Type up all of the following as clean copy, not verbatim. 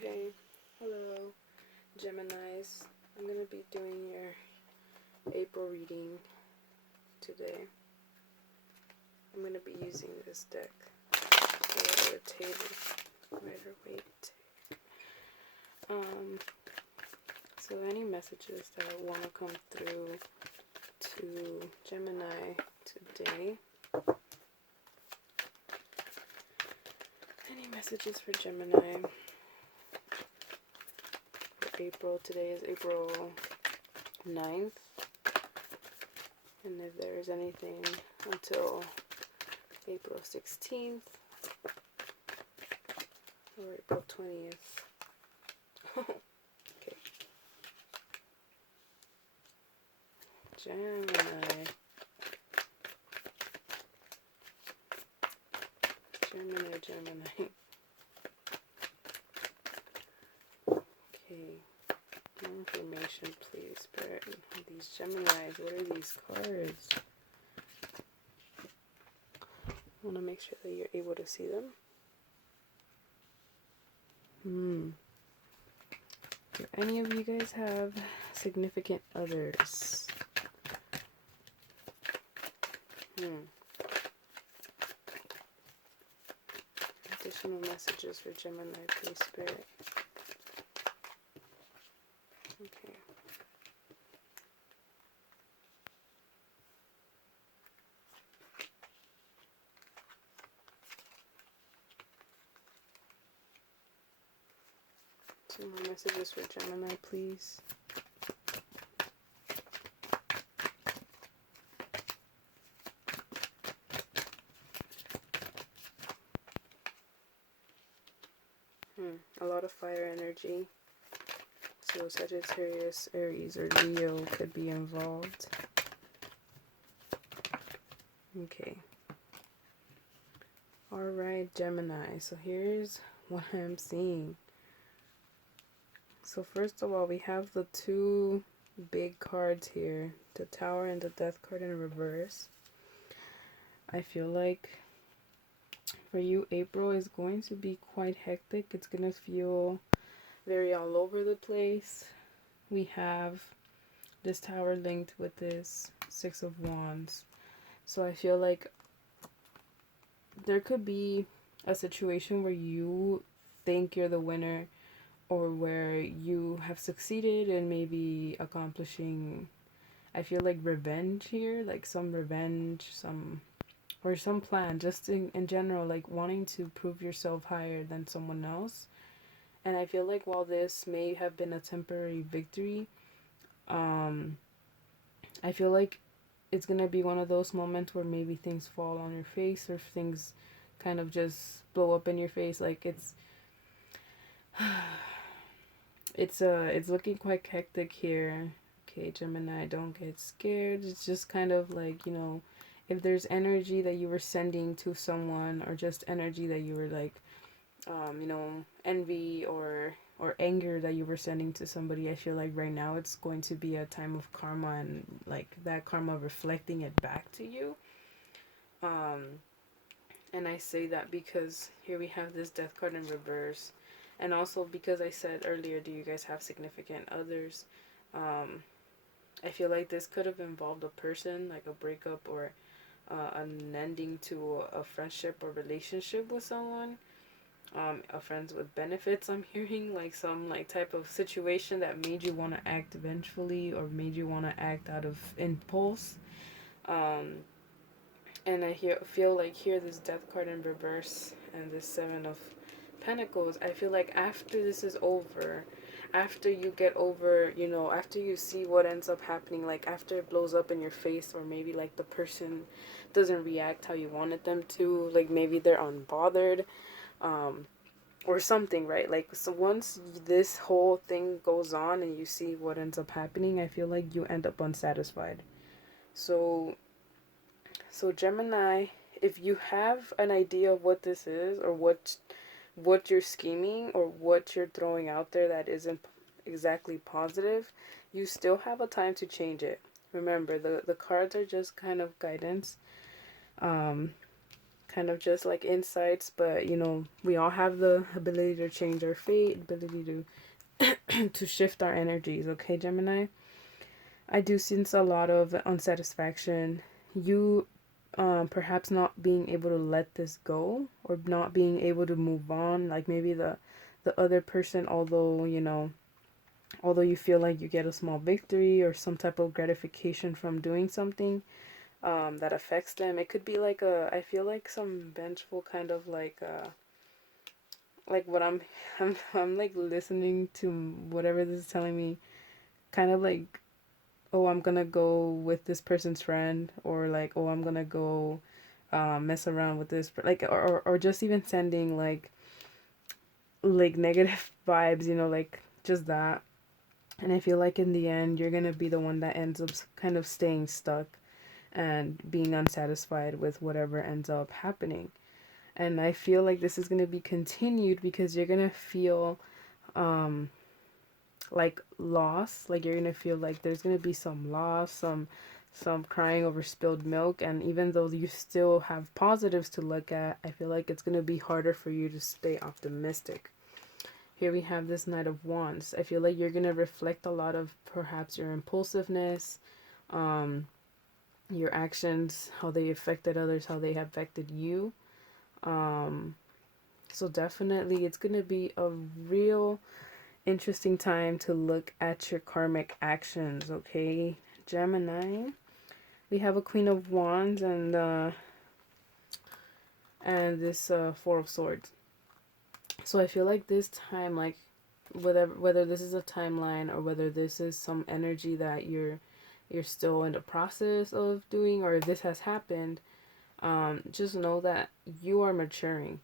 Okay, hello Geminis. I'm going to be doing your April reading today. I'm going to be using this deck. Rider Waite. So any messages that want to come through to Gemini today? Any messages for Gemini for April? Today is April 9th. And if there is anything until April 16th or April 20th. Okay. Gemini. Okay. More information, please, Spirit. These Geminis, what are these cards? I want to make sure that you're able to see them. Do any of you guys have significant others? Additional messages for Gemini, please, Spirit. Okay. Some more messages for Gemini, please. A lot of fire energy. So Sagittarius, Aries, or Leo could be involved. Okay. Alright, Gemini. So here's what I'm seeing. So first of all, we have the two big cards here. The Tower and the Death card in reverse. I feel like for you, April is going to be quite hectic. It's going to feel very all over the place. We have this Tower linked with this Six of Wands. So I feel like there could be a situation where you think you're the winner, or where you have succeeded in maybe accomplishing, I feel like, revenge here, like some revenge, some plan, just in general, like wanting to prove yourself higher than someone else. And I feel like while this may have been a temporary victory, I feel like it's gonna be one of those moments where maybe things fall on your face, or things kind of just blow up in your face. Like it's looking quite hectic here. Okay, Gemini, don't get scared. It's just kind of like, if there's energy that you were sending to someone, or just energy that you were like, envy or anger that you were sending to somebody, I feel like right now it's going to be a time of karma, and like that karma reflecting it back to you. And I say that because here we have this Death card in reverse. And also because I said earlier, do you guys have significant others? I feel like this could have involved a person, like a breakup, or an ending to a friendship or relationship with someone. A friends with benefits, I'm hearing, like some like type of situation that made you want to act vengefully, or made you want to act out of impulse. And I feel like here this Death card in reverse and this Seven of Pentacles, I feel like after this is over, after you get over, after you see what ends up happening, like after it blows up in your face, or maybe like the person doesn't react how you wanted them to, like maybe they're unbothered, or something, right? Like, so once this whole thing goes on and you see what ends up happening, I feel like you end up unsatisfied. So Gemini, if you have an idea of what this is, or what you're scheming, or what you're throwing out there that isn't exactly positive, you still have a time to change it. Remember, the cards are just kind of guidance. kind of just like insights, but you know, we all have the ability to change our fate, ability to to shift our energies, okay, Gemini? I do sense a lot of unsatisfaction. You perhaps not being able to let this go, or not being able to move on, like maybe the other person, although you know, although you feel like you get a small victory or some type of gratification from doing something that affects them. It could be like a, I feel like some vengeful kind of like what I'm like listening to whatever this is telling me, kind of like, oh, I'm gonna go with this person's friend, or like, oh, I'm gonna go mess around with this, like, or just even sending like negative vibes, you know, like just that. And I feel like in the end, you're gonna be the one that ends up kind of staying stuck and being unsatisfied with whatever ends up happening. And I feel like this is gonna be continued because you're gonna feel um like loss, like you're gonna feel like there's gonna be some loss, some crying over spilled milk. And even though you still have positives to look at, I feel like it's gonna be harder for you to stay optimistic. Here we have this Knight of Wands. I feel like you're gonna reflect a lot of perhaps your impulsiveness, um your actions, how they affected others, how they affected you. um so definitely it's gonna be a real interesting time to look at your karmic actions, okay, Gemini? We have a Queen of Wands and this Four of Swords. So I feel like this time, like whether this is a timeline or whether this is some energy that you're still in the process of doing, or if this has happened, just know that you are maturing.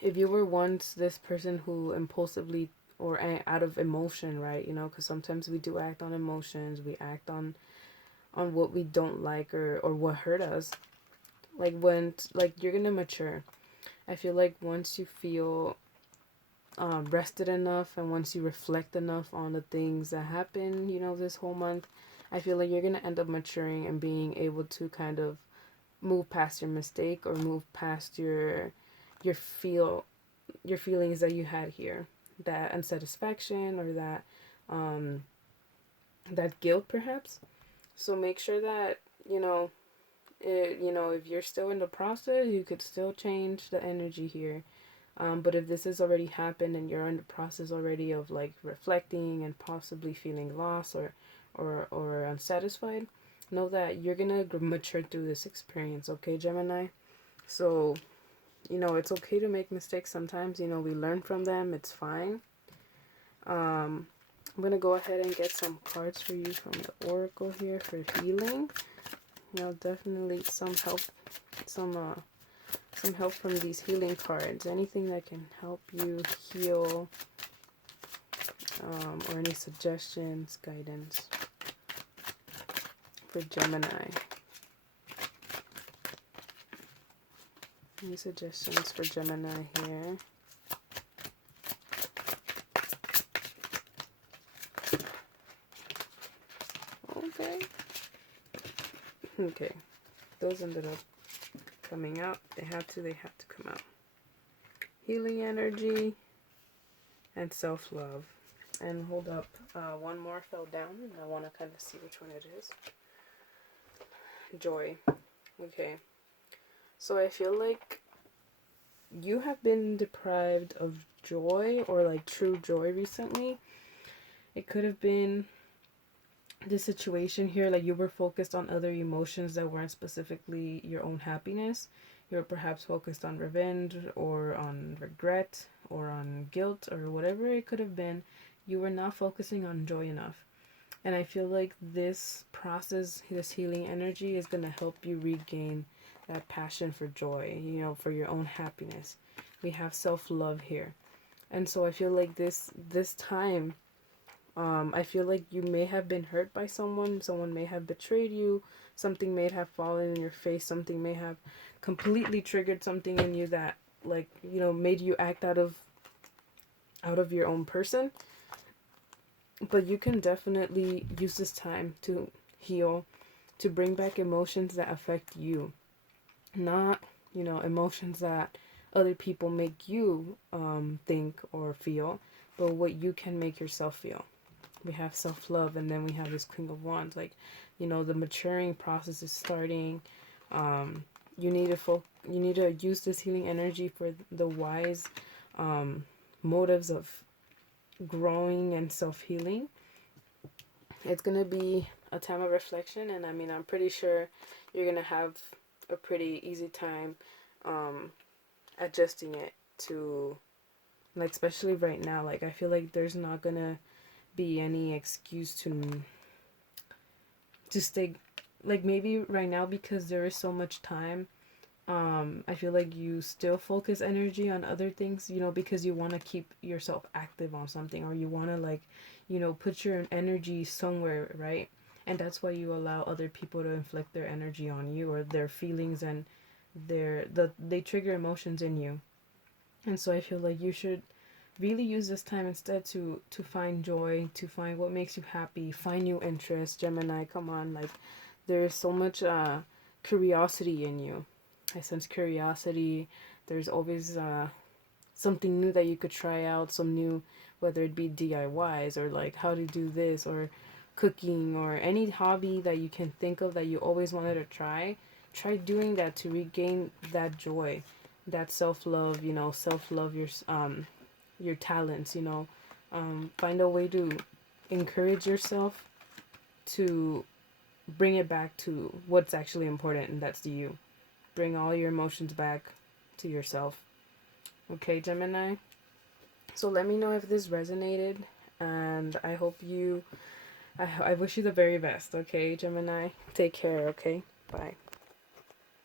If you were once this person who impulsively or out of emotion, right, you know, because sometimes we do act on emotions, we act on what we don't like, or what hurt us, like when, like, you're gonna mature. I feel like once you feel rested enough, and once you reflect enough on the things that happen, you know, this whole month, I feel like you're gonna end up maturing and being able to kind of move past your mistake, or move past your feel your feelings that you had here, that unsatisfaction, or um that guilt perhaps. So make sure that, you know, if you're still in the process, you could still change the energy here. But if this has already happened and you're in the process already of like reflecting and possibly feeling lost, or unsatisfied, know that you're gonna mature through this experience, okay, Gemini? So, you know, it's okay to make mistakes sometimes. You know, we learn from them. It's fine. I'm gonna go ahead and get some cards for you from the Oracle here for healing. You know, definitely some help from these healing cards. Anything that can help you heal, or any suggestions, guidance for Gemini. Any suggestions for Gemini here? Okay. Okay. Those ended up coming out. They had to come out. Healing energy and self-love. And hold up, one more fell down, and I want to kind of see which one it is. Joy. Okay. So I feel like you have been deprived of joy, or like true joy, recently. It could have been the situation here, like you were focused on other emotions that weren't specifically your own happiness. You were perhaps focused on revenge, or on regret, or on guilt, or whatever it could have been. You were not focusing on joy enough. And I feel like this process, this healing energy, is going to help you regain that passion for joy, you know, for your own happiness. We have self-love here. And so I feel like this time, I feel like you may have been hurt by someone may have betrayed you, something may have fallen in your face, something may have completely triggered something in you that, like, you know, made you act out of your own person. But you can definitely use this time to heal, to bring back emotions that affect you. Not you know, emotions that other people make you think or feel, but what you can make yourself feel. We have self-love, and then we have this Queen of Wands. Like, you know, the maturing process is starting. You need to you need to use this healing energy for the wise motives of growing and self-healing. It's gonna be a time of reflection, and I mean, I'm pretty sure you're gonna have a pretty easy time adjusting it to, like, especially right now. Like, I feel like there's not gonna be any excuse to stay, like, maybe right now, because there is so much time. I feel like you still focus energy on other things, you know, because you want to keep yourself active on something, or you want to, like, you know, put your energy somewhere, right? And that's why you allow other people to inflict their energy on you, or their feelings, and they trigger emotions in you. And so I feel like you should really use this time instead to find joy, to find what makes you happy, find new interests. Gemini, come on, like, there's so much curiosity in you. I sense curiosity. There's always something new that you could try out, some new, whether it be DIYs, or like how to do this, or cooking, or any hobby that you can think of that you always wanted to try. Try doing that to regain that joy, that self-love, you know, self-love your talents, you know. Find a way to encourage yourself to bring it back to what's actually important, and that's you. Bring all your emotions back to yourself. Okay, Gemini? So let me know if this resonated, and I hope I wish you the very best, okay, Gemini? Take care, okay? Bye.